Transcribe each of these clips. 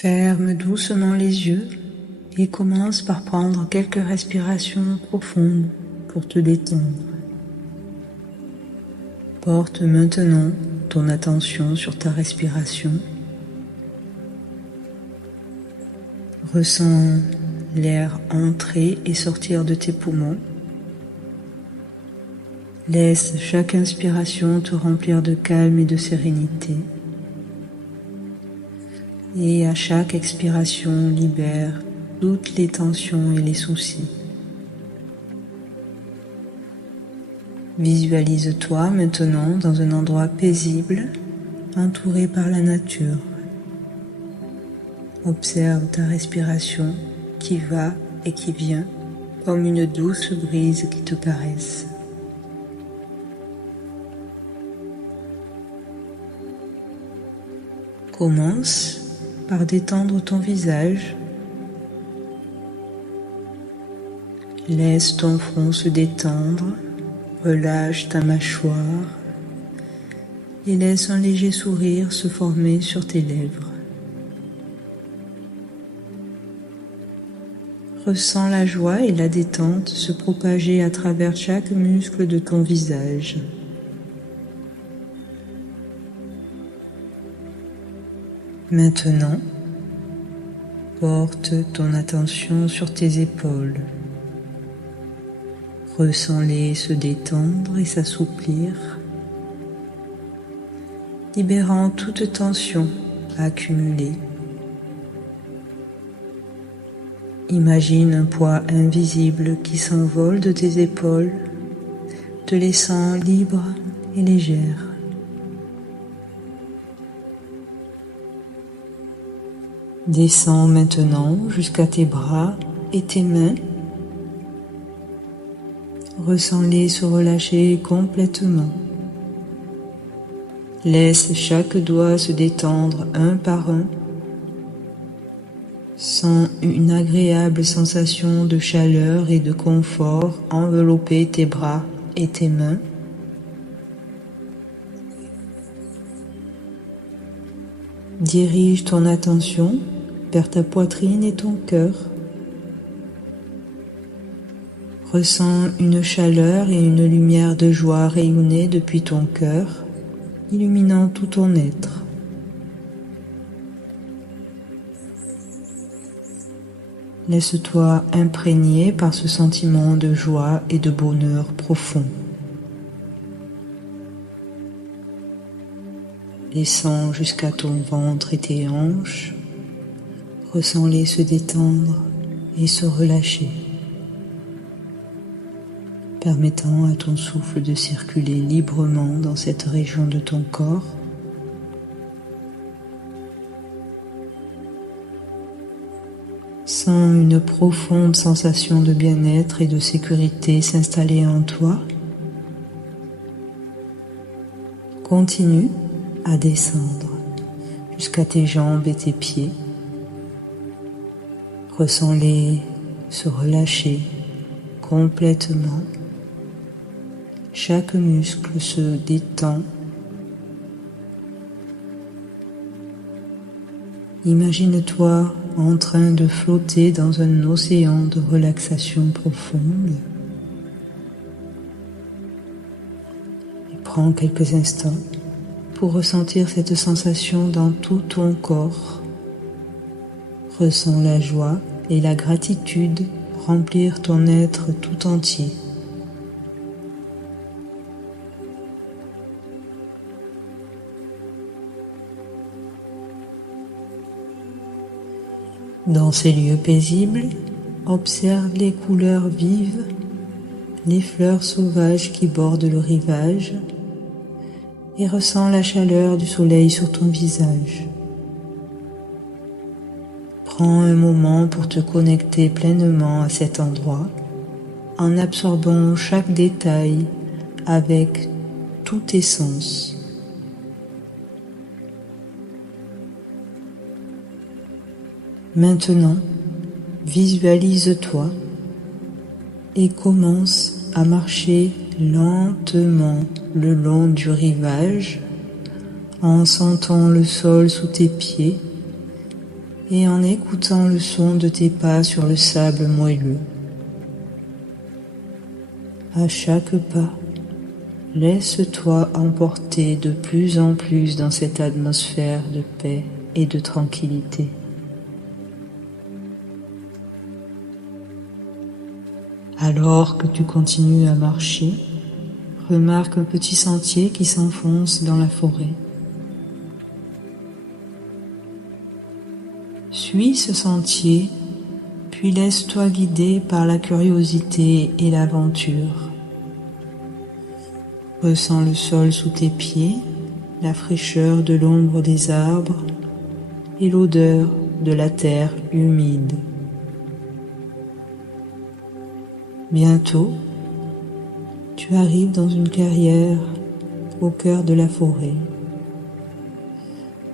Ferme doucement les yeux et commence par prendre quelques respirations profondes pour te détendre. Porte maintenant ton attention sur ta respiration. Ressens l'air entrer et sortir de tes poumons. Laisse chaque inspiration te remplir de calme et de sérénité. Et à chaque expiration, libère toutes les tensions et les soucis. Visualise-toi maintenant dans un endroit paisible, entouré par la nature. Observe ta respiration qui va et qui vient comme une douce brise qui te caresse. Commence par détendre ton visage. Laisse ton front se détendre, relâche ta mâchoire et laisse un léger sourire se former sur tes lèvres. Ressens la joie et la détente se propager à travers chaque muscle de ton visage. Maintenant, porte ton attention sur tes épaules. Ressens-les se détendre et s'assouplir, libérant toute tension accumulée. Imagine un poids invisible qui s'envole de tes épaules, te laissant libre et légère. Descends maintenant jusqu'à tes bras et tes mains. Ressens-les se relâcher complètement. Laisse chaque doigt se détendre un par un. Sens une agréable sensation de chaleur et de confort envelopper tes bras et tes mains. Dirige ton attention vers ta poitrine et ton cœur. Ressens une chaleur et une lumière de joie rayonner depuis ton cœur, illuminant tout ton être. Laisse-toi imprégner par ce sentiment de joie et de bonheur profond. Descends jusqu'à ton ventre et tes hanches. Ressens-les se détendre et se relâcher, permettant à ton souffle de circuler librement dans cette région de ton corps. Sens une profonde sensation de bien-être et de sécurité s'installer en toi. Continue à descendre jusqu'à tes jambes et tes pieds. Ressens-les se relâcher complètement. Chaque muscle se détend. Imagine-toi en train de flotter dans un océan de relaxation profonde. Et prends quelques instants pour ressentir cette sensation dans tout ton corps. Ressens la joie et la gratitude remplir ton être tout entier. Dans ces lieux paisibles, observe les couleurs vives, les fleurs sauvages qui bordent le rivage et ressens la chaleur du soleil sur ton visage. Prends un moment pour te connecter pleinement à cet endroit en absorbant chaque détail avec tous tes sens. Maintenant, visualise-toi et commence à marcher lentement le long du rivage en sentant le sol sous tes pieds et en écoutant le son de tes pas sur le sable moelleux. À chaque pas, laisse-toi emporter de plus en plus dans cette atmosphère de paix et de tranquillité. Alors que tu continues à marcher, remarque un petit sentier qui s'enfonce dans la forêt. Suis ce sentier, puis laisse-toi guider par la curiosité et l'aventure. Ressens le sol sous tes pieds, la fraîcheur de l'ombre des arbres et l'odeur de la terre humide. Bientôt, tu arrives dans une clairière au cœur de la forêt.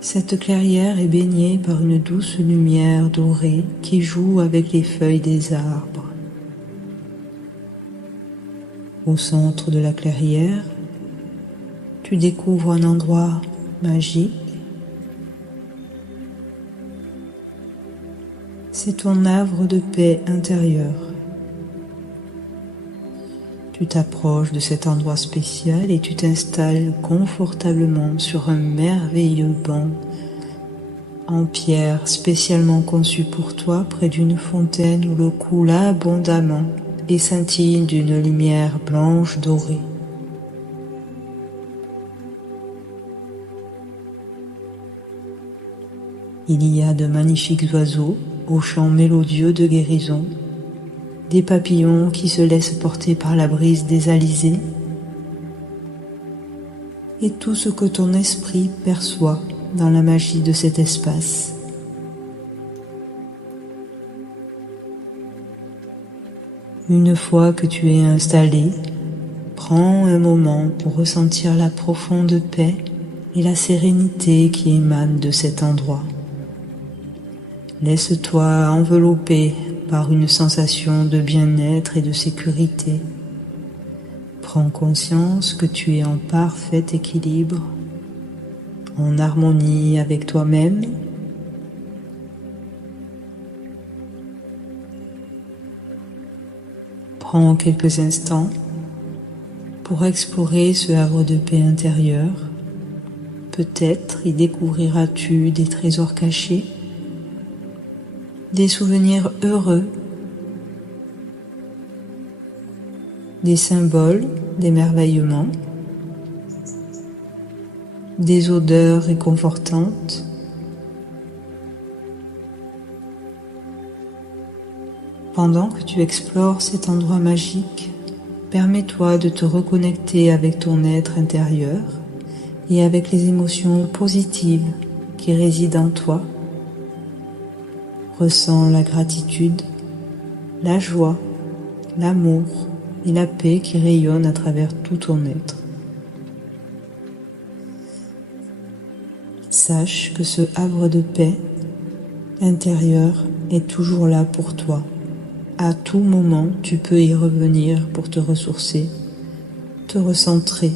Cette clairière est baignée par une douce lumière dorée qui joue avec les feuilles des arbres. Au centre de la clairière, tu découvres un endroit magique. C'est ton havre de paix intérieure. Tu t'approches de cet endroit spécial et tu t'installes confortablement sur un merveilleux banc en pierre spécialement conçu pour toi près d'une fontaine où l'eau coule abondamment et scintille d'une lumière blanche dorée. Il y a de magnifiques oiseaux au chant mélodieux de guérison, des papillons qui se laissent porter par la brise des alizés, et tout ce que ton esprit perçoit dans la magie de cet espace. Une fois que tu es installé, prends un moment pour ressentir la profonde paix et la sérénité qui émanent de cet endroit. Laisse-toi envelopper par une sensation de bien-être et de sécurité. Prends conscience que tu es en parfait équilibre, en harmonie avec toi-même. Prends quelques instants pour explorer ce havre de paix intérieur. Peut-être y découvriras-tu des trésors cachés, des souvenirs heureux, des symboles d'émerveillement, des odeurs réconfortantes. Pendant que tu explores cet endroit magique, permets-toi de te reconnecter avec ton être intérieur et avec les émotions positives qui résident en toi. Ressens la gratitude, la joie, l'amour et la paix qui rayonnent à travers tout ton être. Sache que ce havre de paix intérieur est toujours là pour toi. À tout moment, tu peux y revenir pour te ressourcer, te recentrer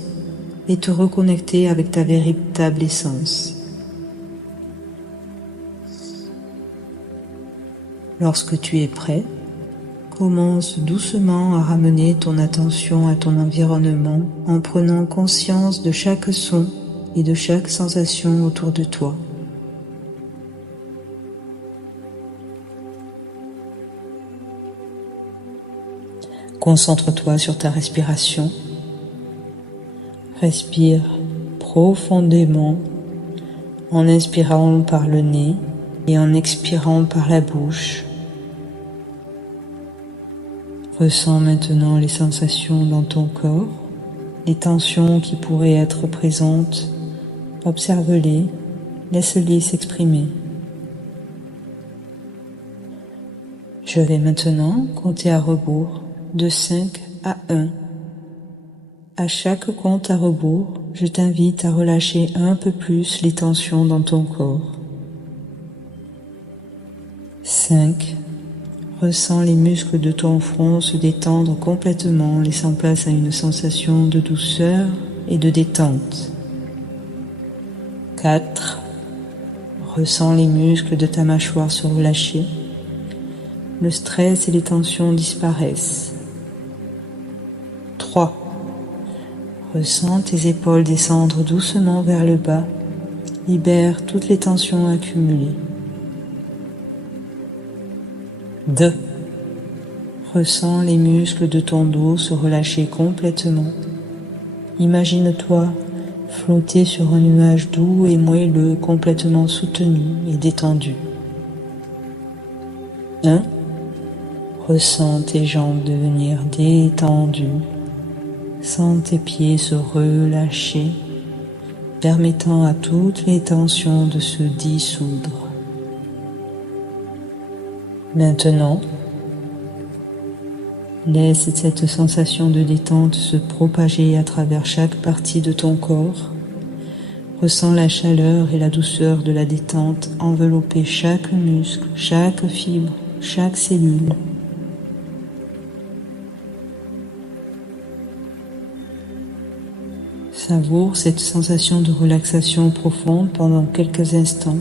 et te reconnecter avec ta véritable essence. Lorsque tu es prêt, commence doucement à ramener ton attention à ton environnement en prenant conscience de chaque son et de chaque sensation autour de toi. Concentre-toi sur ta respiration. Respire profondément en inspirant par le nez et en expirant par la bouche. Ressens maintenant les sensations dans ton corps, les tensions qui pourraient être présentes. Observe-les, laisse-les s'exprimer. Je vais maintenant compter à rebours de 5 à 1. À chaque compte à rebours, je t'invite à relâcher un peu plus les tensions dans ton corps. 5. Ressens les muscles de ton front se détendre complètement, laissant place à une sensation de douceur et de détente. 4. Ressens les muscles de ta mâchoire se relâcher. Le stress et les tensions disparaissent. 3. Ressens tes épaules descendre doucement vers le bas. Libère toutes les tensions accumulées. 2. Ressens les muscles de ton dos se relâcher complètement. Imagine-toi flotter sur un nuage doux et moelleux, complètement soutenu et détendu. 1. Ressens tes jambes devenir détendues. Sens tes pieds se relâcher, permettant à toutes les tensions de se dissoudre. Maintenant, laisse cette sensation de détente se propager à travers chaque partie de ton corps. Ressens la chaleur et la douceur de la détente envelopper chaque muscle, chaque fibre, chaque cellule. Savoure cette sensation de relaxation profonde pendant quelques instants.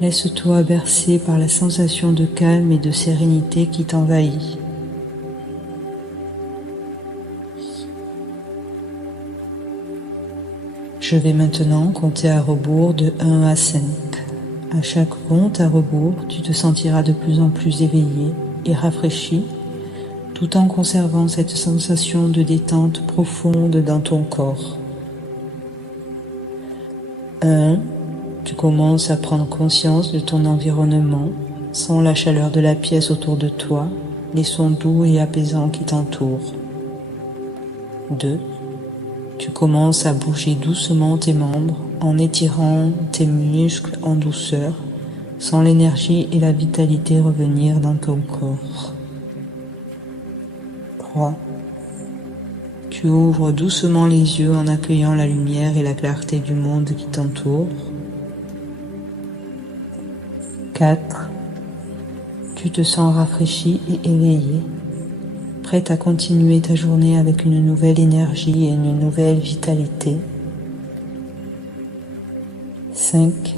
Laisse-toi bercer par la sensation de calme et de sérénité qui t'envahit. Je vais maintenant compter à rebours de 1 à 5. À chaque compte à rebours, tu te sentiras de plus en plus éveillé et rafraîchi, tout en conservant cette sensation de détente profonde dans ton corps. 1. Tu commences à prendre conscience de ton environnement, sens la chaleur de la pièce autour de toi, les sons doux et apaisants qui t'entourent. 2. Tu commences à bouger doucement tes membres en étirant tes muscles en douceur, sens l'énergie et la vitalité revenir dans ton corps. 3. Tu ouvres doucement les yeux en accueillant la lumière et la clarté du monde qui t'entoure. 4. Tu te sens rafraîchi et éveillé, prête à continuer ta journée avec une nouvelle énergie et une nouvelle vitalité. 5.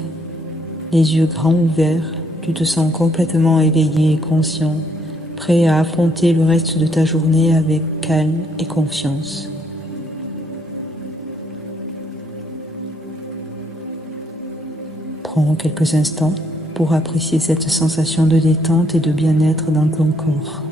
Les yeux grands ouverts, tu te sens complètement éveillé et conscient, prêt à affronter le reste de ta journée avec calme et confiance. Prends quelques instants pour apprécier cette sensation de détente et de bien-être dans ton corps.